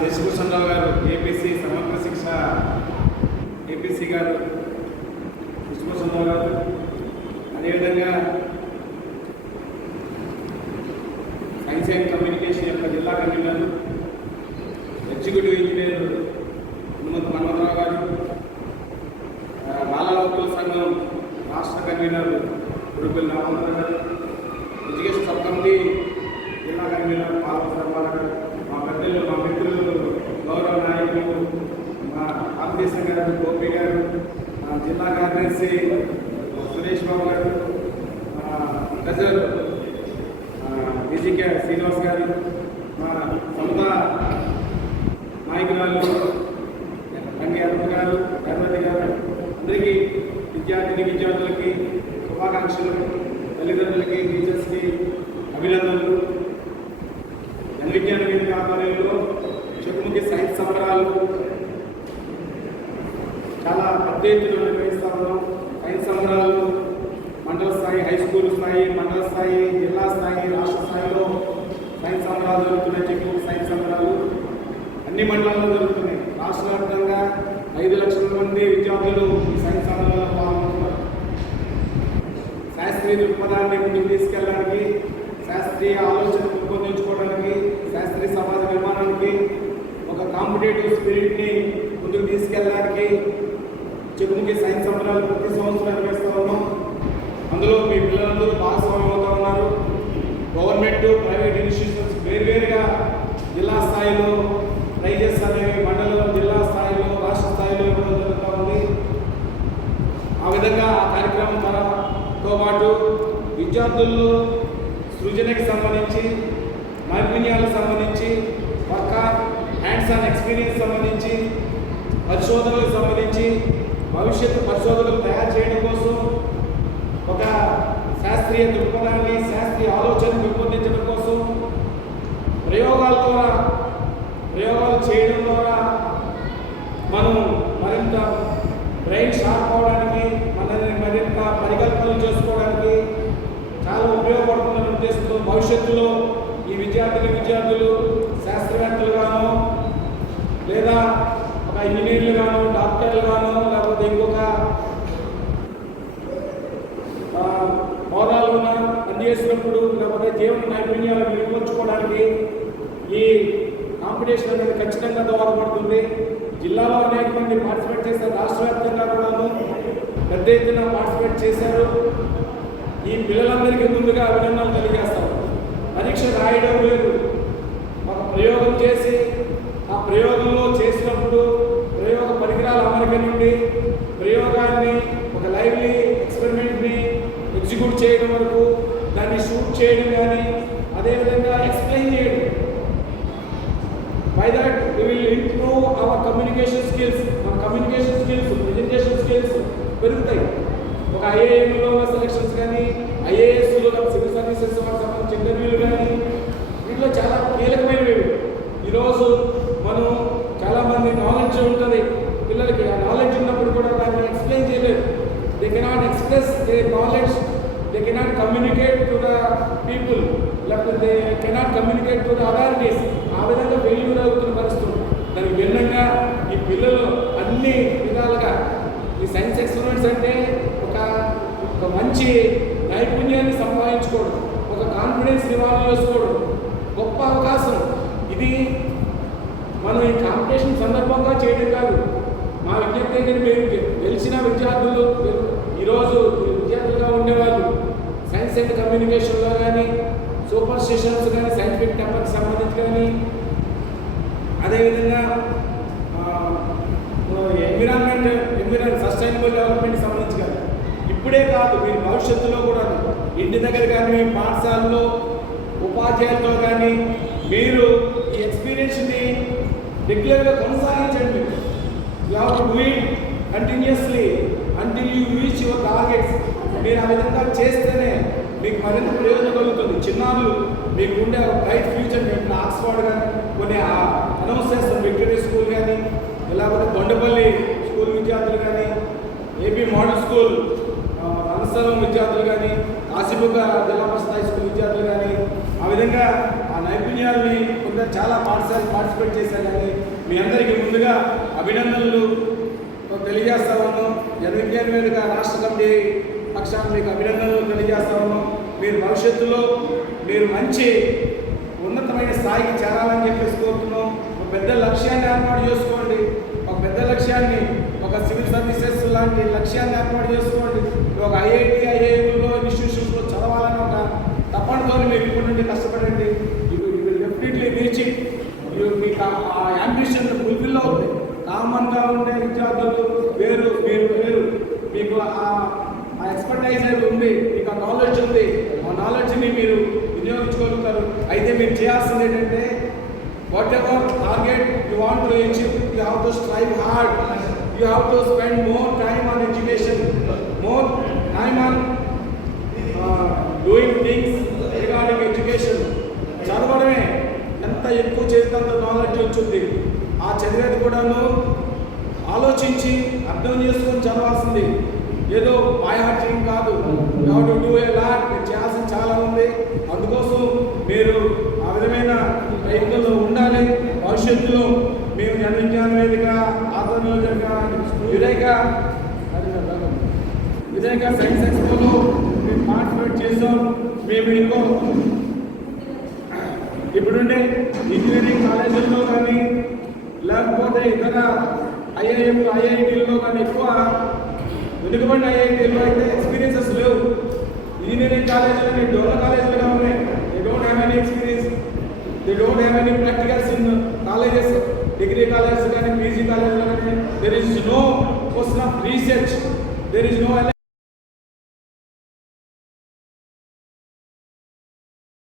శశిభూషణరావు గారు ఏపీసీ సమగ్ర శిక్ష ఏపీసీ గారు శశిభూషణరావు గారు. అదేవిధంగా సైన్స్ అండ్ కమ్యూనికేషన్ యొక్క జిల్లా convener executive engineer Hanumanth Manohararao garu బాల వకీల సంఘం రాష్ట్ర convener Udupalli Ramachandra garu education sub committee జిల్లా కన్వీనర్ పాలక సర్వాల గారు. మా పెద్దలు మా మిత్రులు గౌరవ నాయకులు మా ఆఫీసర్ గారు గోపి గారు మా జిల్లా కార్యదర్శి సురేష్ బాబు గారు మా ట్రెజరర్ విజికే శ్రీనివాస్ గారు మా సొంత నాయకురాలు రంగి అరుణ్ గారు గణపతి గారు అందరికీ విద్యార్థిని విద్యార్థులకి శుభాకాంక్షలు తల్లిదండ్రులకి టీచర్స్కి అభినందనలు. జన ఆధ్వర్యంలో చెక్కుముఖి సైన్స్ సంబరాలు. చాలా పెద్ద ఎత్తున నిర్వహిస్తా ఉన్నాం సైన్స్ సంబరాలు మండల స్థాయి హై స్కూల్ స్థాయి మండల స్థాయి జిల్లా స్థాయి రాష్ట్ర స్థాయిలో సైన్స్ సంబరాలు జరుగుతున్నాయి. చెక్కుముఖి సైన్స్ సంబరాలు అన్ని మండలాల్లో జరుగుతున్నాయి. రాష్ట్ర వ్యాప్తంగా ఐదు లక్షల మంది విద్యార్థులు ఈ సైన్స్ సంబరాల్లో పాల్గొంటున్నారు. శాస్త్రీయ దృక్పథాన్ని ముందుకు తీసుకెళ్ళడానికి శాస్త్రీయ ఆలోచన పెంపొందించుకోవడానికి శాస్త్రీయ సమాజ నిర్మాణానికి ఒక కాంపిటేటివ్ స్పిరిట్ని ముందుకు తీసుకెళ్ళడానికి చెప్పుకి సైన్స్ సంబరాలు ప్రతి సంవత్సరం నిర్వహిస్తూ ఉన్నాం. అందులో మీ పిల్లలందరూ భాగస్వామ్యం అవుతూ ఉన్నారు. గవర్నమెంట్ ప్రైవేట్ ఇన్స్టిట్యూషన్స్ వేరువేరుగా జిల్లా స్థాయిలో ప్రైజెస్ అనేవి మండలం జిల్లా స్థాయిలో రాష్ట్ర స్థాయిలో ఇవ్వడం జరుగుతూ ఉంది. ఆ విధంగా ఆ కార్యక్రమం ద్వారాతో పాటు విద్యార్థుల్లో సృజనకి సంబంధించి నైపుణ్యాలకు సంబంధించి వర్క్ హ్యాండ్స్ ఆన్ ఎక్స్పీరియన్స్ సంబంధించి పరిశోధనలకు సంబంధించి భవిష్యత్తు పరిశోధనలు తయారు చేయడం కోసం ఒక శాస్త్రీయ దృక్పథాన్ని శాస్త్రీయ ఆలోచన పెంపొందించడం కోసం ప్రయోగాల ద్వారా ప్రయోగాలు చేయడం ద్వారా మనం మరింత బ్రెయిన్ షార్ప్ అవడానికి మనల్ని మరింత పరికల్పనలు చేసుకోవడానికి చాలా ఉపయోగపడుతుందనే ఉద్దేశంతో భవిష్యత్తులో ఈ విద్యార్థులు విద్యార్థులు శాస్త్రవేత్తలుగానో లేదా ఒక ఇంజనీర్లుగానో డాక్టర్లుగానో లేకపోతే ఇంకొక ఆ, ఉన్న పనిచేసినప్పుడు లేకపోతే జీవన నైపుణ్యాలు వినియోగించుకోవడానికి ఈ కాంపిటీషన్ అనేది ఖచ్చితంగా దోహదపడుతుంది. జిల్లాలో అనేక మంది పార్టిసిపేట్ చేశారు రాష్ట్ర వ్యాప్తంగా కూడాను పెద్ద ఎత్తున పార్టిసిపేట్ చేశారు. ఈ పిల్లలందరికీ ముందుగా అభినందనలు తెలియజేస్తాం పరీక్ష రాయడం లేదు. ఒక ప్రయోగం చేసి ఆ ప్రయోగంలో చేసినప్పుడు ప్రయోగ పరికరాల అమరిక నుండి ప్రయోగాన్ని ఒక లైవ్లీ ఎక్స్పెరిమెంట్ని ఎగ్జిక్యూట్ చేయడం వరకు దాన్ని షూట్ చేయడం కానీ అదేవిధంగా ఎక్స్ప్లెయిన్ చేయడం. By that we will improve our communication skills మన కమ్యూనికేషన్ స్కిల్స్ ప్రెజెంటేషన్ స్కిల్స్ పెరుగుతాయి. ఒక ఐఏఎంలో సెలక్షన్స్ కానీ ఐఏఎస్లో సివిల్ సర్వీసెస్ వాళ్ళకి సంబంధించిన ఇంటర్వ్యూలు కానీ వీటిలో చాలా కీలకమైనవి ఈరోజు మనం చాలామంది నాలెడ్జ్ ఉంటుంది పిల్లలకి ఆ నాలెడ్జ్ ఉన్నప్పుడు కూడా దాన్ని ఎక్స్ప్లెయిన్ చేయలేదు they cannot express the knowledge they cannot communicate to the people లేకపోతే they cannot communicate to awareness ఆ విధంగా ఫెయిల్యూర్ అవుతున్న పరిస్థితులు దానికి భిన్నంగా ఈ పిల్లలు అన్ని విధాలుగా ఈ సైన్స్ ఎక్స్పెరిమెంట్స్ అంటే ఒక ఒక మంచి నైపుణ్యాన్ని సంపాదించుకోవడం ఒక కాన్ఫిడెన్స్ నివారణ చేసుకోవడం గొప్ప అవకాశం. ఇది మనం ఈ కాంపిటీషన్ సందర్భంగా చేయడం కాదు. మా విజ్ఞప్తి ఏంటంటే మేము తెలిసిన విద్యార్థులు ఈరోజు విద్యార్థులుగా ఉండేవాళ్ళు సైన్స్ అండ్ కమ్యూనికేషన్లో కానీ సూపర్ స్టేషన్స్ కానీ సైంటిఫిక్ టెంపర్కి సంబంధించి కానీ అదేవిధంగా ఎన్విరాన్మెంట్ ఎన్విరాన్ సస్టైనబుల్ డెవలప్మెంట్ సంబంధించి కానీ. ఇప్పుడే కాదు మీరు భవిష్యత్తులో కూడా ఇంటి దగ్గర కానీ పాఠశాలలో ఉపాధ్యాయులతో కానీ మీరు ఈ ఎక్స్పీరియన్స్ని రెగ్యులర్గా కొనసాగించండి. You have to do it continuously until you reach your targets మీరు ఆ విధంగా చేస్తేనే మీకు మరింత ప్రయోజనం కలుగుతుంది. చిన్నారులు మీకు ఉండే బ్రైట్ ఫ్యూచర్ చెప్పిన ఆక్స్ఫర్డ్ కానీ కొన్ని అనౌన్స్ చేస్తారు విక్టరీ స్కూల్ కానీ లేకపోతే బొండపల్లి స్కూల్ విద్యార్థులు కానీ ఏపీ మోడల్ స్కూల్ అనసరం విద్యార్థులు కానీ ఆసిఫుగా జిల్లా పరిషత్ హై స్కూల్ విద్యార్థులు కానీ ఆ విధంగా ఆ నైపుణ్యాలని కొంత చాలా పాఠశాలలు పార్టిసిపేట్ చేశారు. కానీ మీ అందరికీ ముందుగా అభినందనలు. తెలియజేస్తా ఉన్నాం. జనవిజ్ఞాన వేదిక రాష్ట్ర కమిటీ పక్షాన్ని మీకు అభినందనలు తెలియజేస్తా ఉన్నాం. మీరు భవిష్యత్తులో మీరు మంచి ఉన్నతమైన స్థాయికి చేరాలని చెప్పేసి కోరుతున్నాం. ఒక పెద్ద లక్ష్యాన్ని ఏర్పాటు చేసుకోండి. ఒక పెద్ద లక్ష్యాన్ని ఒక సివిల్ సర్వీసెస్ లాంటి లక్ష్యాన్ని ఏర్పాటు చేసుకోండి. ఒక ఐఐటి ఐఐఎంలో ఇన్స్టిట్యూషన్స్లో చదవాలని ఒక తప్పనితో మీరు ఇప్పుడు నుండి కష్టపడండి. డెఫినెట్లీ రీచ్ మీకు ఆ అంబిషన్ ఫుల్ఫిల్ అవుతుంది కామన్గా ఉండే విద్యార్థులు వేరు మీరు వేరు. మీకు ఆ ఎక్స్పర్టైజ్ అనేది ఉంది మీకు ఆ నాలెడ్జ్ ఉంది. ఆ నాలెడ్జ్ని మీరు వినియోగించుకోగలుగుతారు. అయితే మీరు చేయాల్సింది ఏంటంటే whatever target you want to achieve you have to strive hard you have to spend more time on education more time on doing things regarding education చదవడమే ఎంత ఎక్కువ చేస్తే అంత నాలెడ్జ్ వచ్చింది. ఆ చదివేది కూడాను ఆలోచించి అర్థం చేసుకొని చదవాల్సింది. ఏదో బాయహార్టింగ్ కాదు. టు డూ ఏ లాట్ మీరు చేయాల్సిన చాలా ఉంది. అందుకోసం మీరు ఆ విధమైన ప్రయత్నంలో ఉండాలి. భవిష్యత్తులో మేము జన విజ్ఞాన వేదిక ఆధ్వర్యంలో జరిగిన వివేక వివేక సైన్స్ ఎక్స్పోలో మేము పార్టిసిపేట్ చేసాం మేము ఇంకో ఇప్పుడుండే ఇంజనీరింగ్ కాలేజీల్లో కానీ లేకపోతే ఇతర ఐఐఎం ఐఐటీల్లో కానీ ఎక్కువ వెనుకబడిన ఐఐటీల్లో అయితే ఎక్స్పీరియన్సెస్ లేవు ఇంజనీరింగ్ కాలేజీలు కానీ డోర్ కాలేజీలుగా ఉన్నాయి they don't have any experience they don't have any practicals in colleges degree colleges కానీ పీజీ కాలేజెస్ కానీ there is no question of research there is no